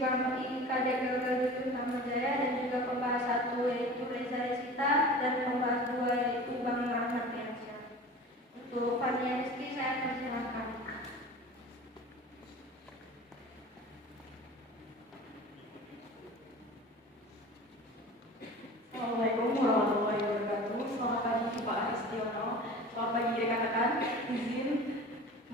Bang Kadek Gagal Jaya dan juga pembahas 1 yaitu Reza Resita dan pembahas 2 yaitu Bang Rahmat Yansyah. Untuk Fania Rizky saya persilakan. Assalamualaikum warahmatullahi wabarakatuh. Selamat pagi Pak Aristiono. Selamat pagi rekan-rekan. Izin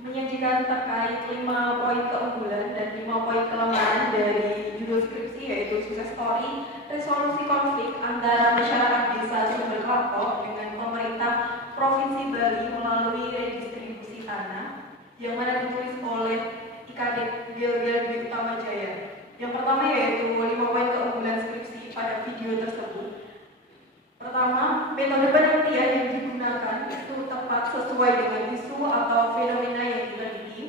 menyajikan terkait 5 poin keunggulan dan 5 poin kelemahan dari judul skripsi, yaitu sukses story resolusi konflik antara masyarakat desa Sumber Kelapa dengan pemerintah Provinsi Bali melalui redistribusi tanah, yang mana ditulis oleh IKD Gel-Gel Dwi Utama Jaya. Yang pertama yaitu 5 poin keunggulan skripsi pada video tersebut. Pertama, metode penelitian yang digunakan itu tepat sesuai dengan isu atau fenomena yang diteliti.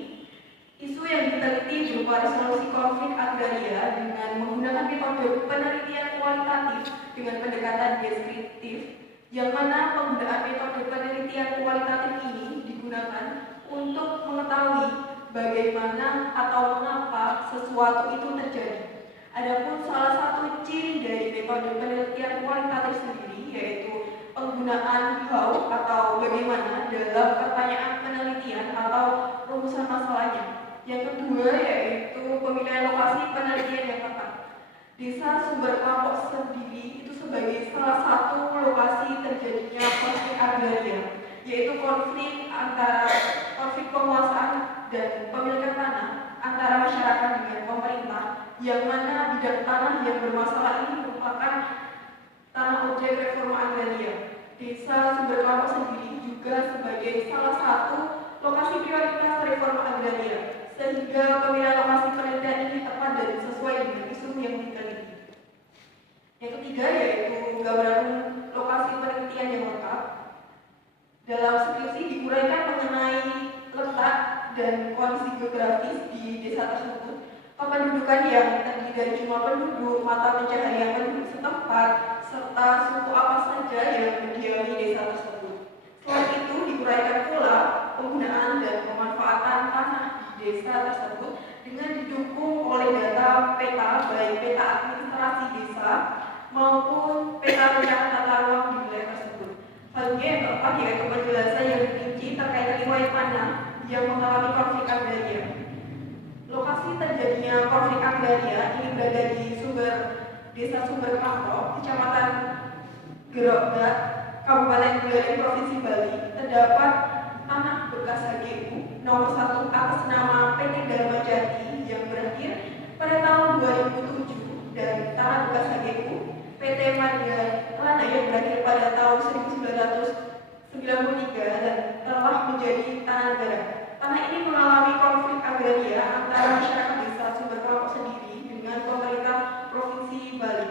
Isu yang diteliti berupa resolusi konflik agraria dengan menggunakan metode penelitian kualitatif dengan pendekatan deskriptif, yang mana penggunaan metode penelitian kualitatif ini digunakan untuk mengetahui bagaimana atau mengapa sesuatu itu terjadi. Adapun salah satu ciri dari metode penelitian kualitatif sendiri yaitu penggunaan how atau bagaimana dalam pertanyaan penelitian atau rumusan masalahnya. Yang kedua yaitu pemilihan lokasi penelitian yang tepat. Desa Sumber Kelapa sendiri itu sebagai salah satu lokasi terjadinya konflik agraria, yaitu konflik penguasaan dan pemilikan tanah antara masyarakat dengan pemerintah, yang mana bidang tanah yang bermasalah ini merupakan tanah objek reforma agraria. Desa Sumber Kelapa sendiri juga sebagai salah satu lokasi prioritas reforma agraria, sehingga pemilihan lokasi penelitian ini tepat dan sesuai dengan isu yang diteliti. Yang ketiga yaitu gambaran lokasi penelitian yang lengkap. Dalam skripsi diuraikan mengenai letak dan kondisi geografis di desa tersebut, kependudukan yang terdiri dari jumlah penduduk, mata pencaharian penduduk setempat, serta suku apa saja yang mendiami desa tersebut. Selain itu diuraikan pula penggunaan dan pemanfaatan tanah di desa tersebut dengan didukung oleh data peta, baik peta administrasi desa maupun peta rencana tata ruang di wilayah tersebut. Selanjutnya yang keempat yaitu penjelasan yang rinci terkait riwayat tanah yang mengalami konflik agraria. Lokasi terjadinya konflik agraria ini berada di Desa Sumber Kelapa, Kecamatan Gerobak, Kabupaten Buleleng, Provinsi Bali. Terdapat tanah bekas HGU nomor 1 atas nama PT Dharma Jati yang berakhir pada tahun 2007 dan tanah bekas HGU PT Marga Lana yang berakhir pada tahun 1993 dan telah menjadi tanah negara. Tanah ini mengalami konflik agraria antara masyarakat desa Sumber Kelapa sendiri dengan pemerintah Provinsi Bali.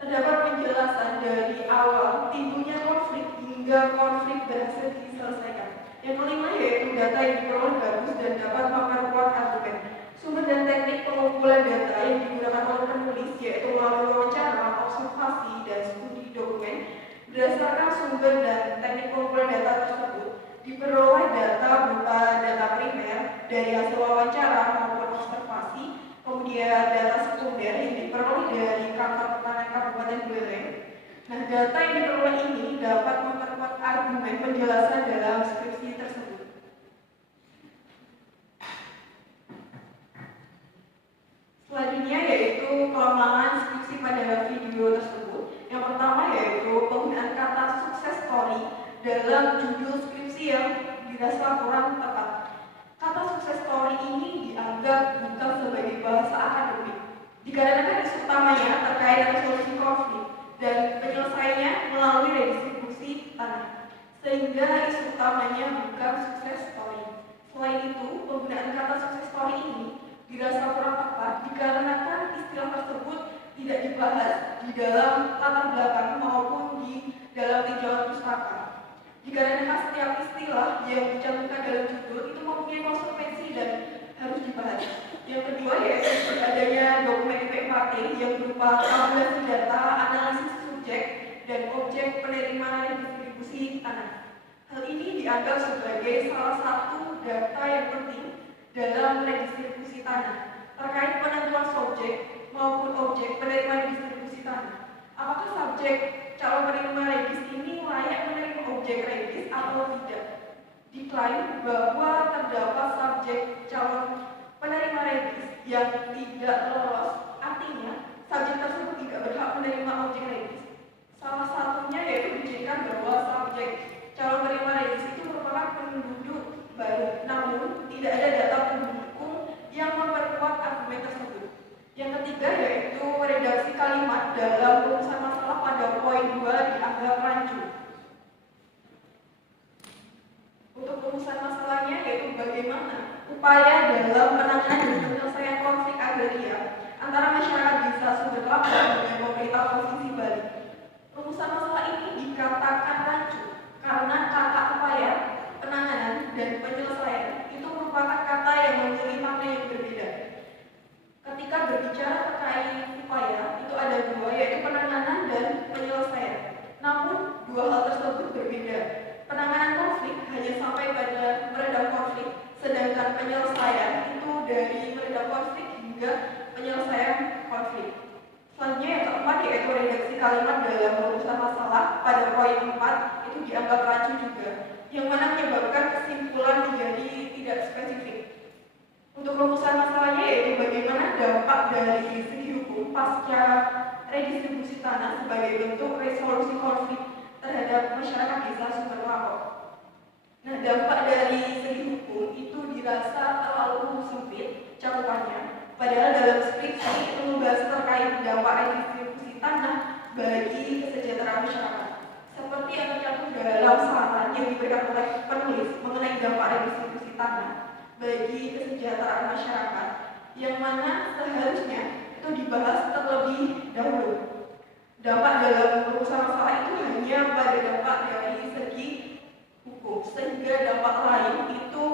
Terdapat penjelasan dari awal timbulnya konflik hingga konflik berhasil diselesaikan. Yang kelima yaitu data yang diperoleh bagus dan dapat memperkuat argumen. Sumber dan teknik pengumpulan data yang digunakan oleh penulis yaitu melalui wawancara, observasi, dan studi dokumen. Berdasarkan sumber dan teknik pengumpulan data tersebut, diperoleh data berupa data primer dari hasil wawancara maupun observasi, kemudian data sekunder yang diperoleh dari kantor pertanian Kabupaten Buleleng. Nah, data yang diperoleh ini dapat memperkuat argumen penjelasan dalam skripsi tersebut. Selanjutnya yaitu kelemahan skripsi pada video tersebut. Yang pertama yaitu penggunaan kata sukses story dalam judul skripsi yang dirasa kurang tepat. Kata sukses story ini dianggap bukan sebagai bahasa akademik, dikarenakan isu utamanya terkait resolusi konflik dan penyelesaiannya melalui redistribusi tanah, sehingga isu utamanya bukan sukses story. Selain itu, penggunaan kata sukses story ini dirasa kurang tepat dikarenakan istilah tersebut tidak dibahas di dalam latar belakang maupun di dalam tinjauan pustaka. Dikarenakan setiap istilah yang dicantumkan dalam judul itu mempunyai konsekuensi dan harus dibahas. Yang kedua yaitu adanya dokumen IP4T yang berupa tabulasi data, analisis subjek dan objek penerima distribusi tanah. Hal ini dianggap sebagai salah satu data yang penting dalam redistribusi tanah. terkait penentuan subjek maupun objek penerima distribusi tanah. Apakah subjek calon penerima regis ini layak menerima objek regis atau tidak? Diklaim bahwa terdapat subjek calon penerima regis yang tidak lolos, artinya subjek tersebut tidak berhak menerima objek regis. Salah satunya yaitu dijadikan bahwa subjek calon penerima regis itu merupakan penduduk baru, namun tidak ada data pendukung yang memperkuat argumen tersebut. Yang ketiga yaitu redaksi kalimat dalam rumusan masalah pada poin 2 dianggap rancu. Untuk rumusan masalahnya yaitu bagaimana upaya dalam penanganan dan penyelesaian konflik agraria antara masyarakat desa Sumber Kelapa dengan pemerintah Provinsi Bali. Rumusan masalah ini dikatakan rancu karena kata upaya, penanganan, dan penyelesaian itu merupakan kata yang memiliki makna yang berbeda. Ketika berbicara terkait upaya, itu ada dua, yaitu penanganan dan penyelesaian. Namun, dua hal tersebut berbeda. Penanganan konflik hanya sampai pada meredam konflik, sedangkan penyelesaian itu dari meredam konflik hingga penyelesaian konflik. Selanjutnya yang keempat yaitu redaksi kalimat dalam rumusan masalah pada poin 4 itu dianggap rancu juga, yang mana menyebabkan kesimpulan menjadi tidak spesifik. Untuk rumusan masalahnya yaitu bagaimana dampak dari segi hukum pasca redistribusi tanah sebagai bentuk resolusi konflik terhadap masyarakat desa Sumber Kelapa. Nah, dampak dari segi hukum itu dirasa terlalu sempit cakupannya. Padahal dalam skripsi itu membahas terkait dampak redistribusi tanah bagi kesejahteraan masyarakat. Seperti yang tercantum dalam saran yang diberikan oleh penulis mengenai dampak redistribusi tanah bagi kesejahteraan masyarakat, yang mana seharusnya itu dibahas terlebih dahulu. Dampak dalam rumusan masalah itu hanya pada dampak dari segi hukum, sehingga dampak lain itu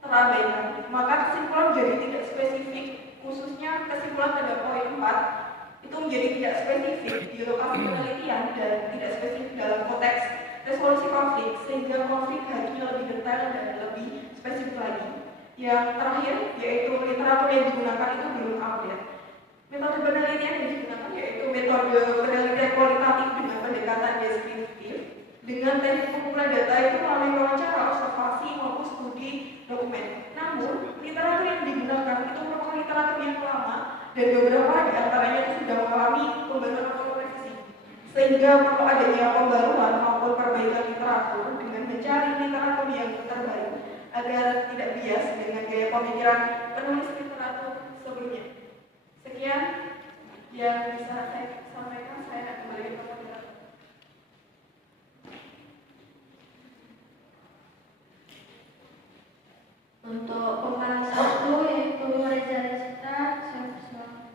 terabaikan. Maka kesimpulan menjadi tidak spesifik, khususnya kesimpulan pada poin 4 itu menjadi tidak spesifik di lokasi penelitian dan tidak spesifik dalam konteks resolusi konflik, sehingga konflik harusnya lebih detail dan lebih spesifik lagi. Yang terakhir yaitu literatur yang digunakan itu belum update. Metode penelitian yang digunakan yaitu metode penelitian kualitatif dengan pendekatan deskriptif dengan teknik pengumpulan data itu melalui wawancara, observasi maupun studi dokumen. Namun literatur yang digunakan itu merupakan literatur yang lama dan beberapa di antaranya itu sudah mengalami pembaruan atau revisi, sehingga perlu adanya pembaruan maupun perbaikan literatur dengan mencari literatur yang terbaik agar tidak bias dengan gaya pemikiran penulis literatur sebelumnya. Sekian yang bisa saya sampaikan, saya akan kembali ke moderator. Untuk pembahasan 1 yaitu Reza Recita, saya persilakan.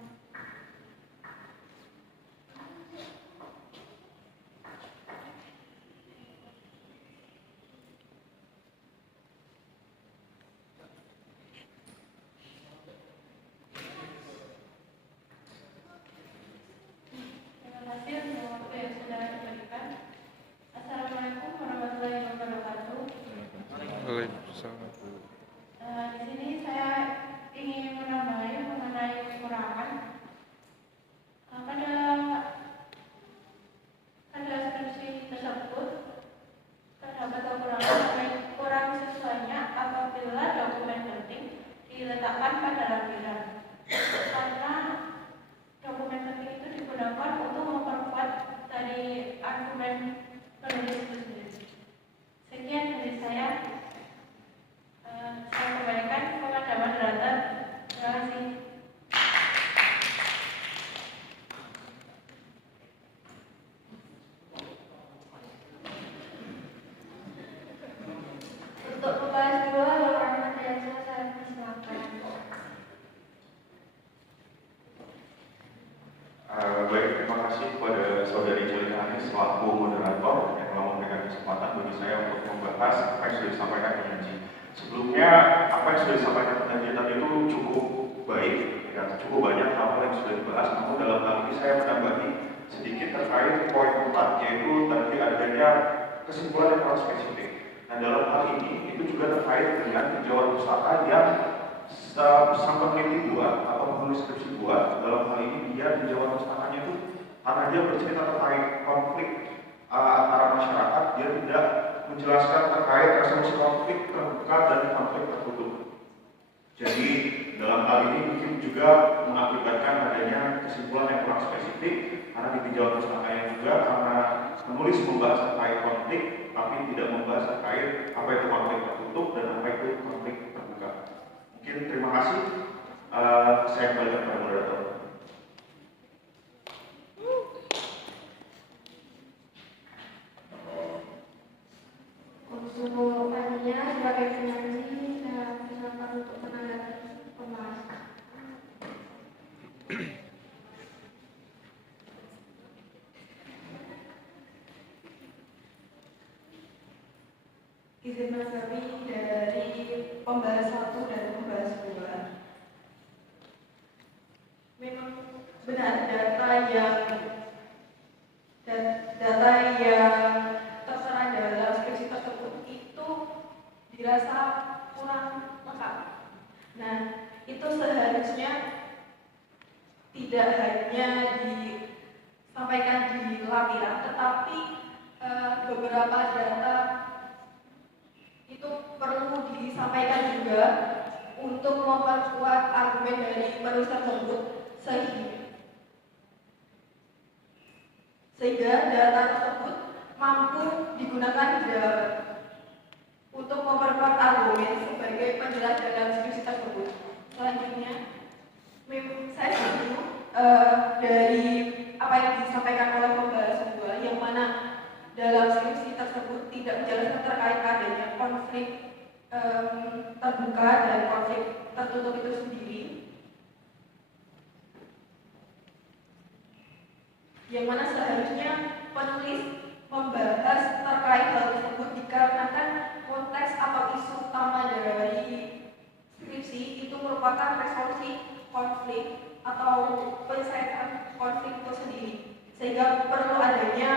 Di sini saya ingin menambahi mengenai kekurangan pada skripsi tersebut terdapat kekurangan mengenai kurang sesuainya apabila dokumen penting diletakkan pada lampiran, karena dokumen penting itu digunakan untuk memperkuat dari argumen penulis itu sendiri. Sekian dari saya. Saya kembalikan kepada moderator. Terima kasih. Untuk pembahas 2, Lalu Ahmad Reza, saya persilakan. Baik, terima kasih kepada Saudari Celika Anis selaku moderator yang telah memberikan kesempatan bagi saya untuk membahas apa yang sudah disampaikan penyaji. Sebelumnya, apa yang sudah disampaikan penyaji tadi itu cukup baik, ya, cukup banyak hal yang sudah dibahas. Namun dalam hal ini saya menambahi sedikit terkait poin 4, yaitu tadi adanya kesimpulan yang kurang spesifik. Nah, dalam hal ini itu juga terkait dengan tinjauan pustaka yang sang peneliti buat atau penulis skripsi buat dalam hal ini dia di Jawa Pustakannya itu karena dia bercerita terkait konflik antara masyarakat, dia tidak menjelaskan terkait resolusi konflik terbuka dan konflik tertutup. Jadi dalam hal ini mungkin juga mengakibatkan adanya kesimpulan yang kurang spesifik karena di Jawa Pustakanya juga karena penulis membahas terkait konflik tapi tidak membahas terkait apa itu konflik tertutup dan apa itu konflik terbuka. Mungkin terima kasih. Saya kembali kepada moderator. Untuk Fania sebagai penyanyi, saya persilakan untuk menanggapi pembahasan. Izin menanggapi dari pembahas 1 dan pembahas 2. Memang benar data yang tertera dalam skripsi tersebut itu dirasa kurang lengkap. Nah, itu seharusnya tidak hanya disampaikan di lampiran, tetapi beberapa data itu perlu disampaikan juga untuk memperkuat argumen dari penulis tersebut sehingga data tersebut mampu digunakan untuk memperkuat argumen sebagai penjelas dalam skripsi tersebut. Selanjutnya, saya setuju dari apa yang disampaikan oleh pembahasan 2 yang mana dalam skripsi tersebut tidak menjelaskan terkait adanya konflik terbuka dan konflik tertutup itu sendiri, yang mana seharusnya penulis membahas terkait hal tersebut dikarenakan konteks atau isu utama dari skripsi itu merupakan resolusi konflik atau penyelesaian konflik itu sendiri, sehingga perlu adanya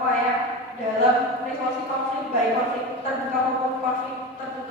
upaya dalam resolusi konflik, baik konflik terbuka maupun konflik tertutup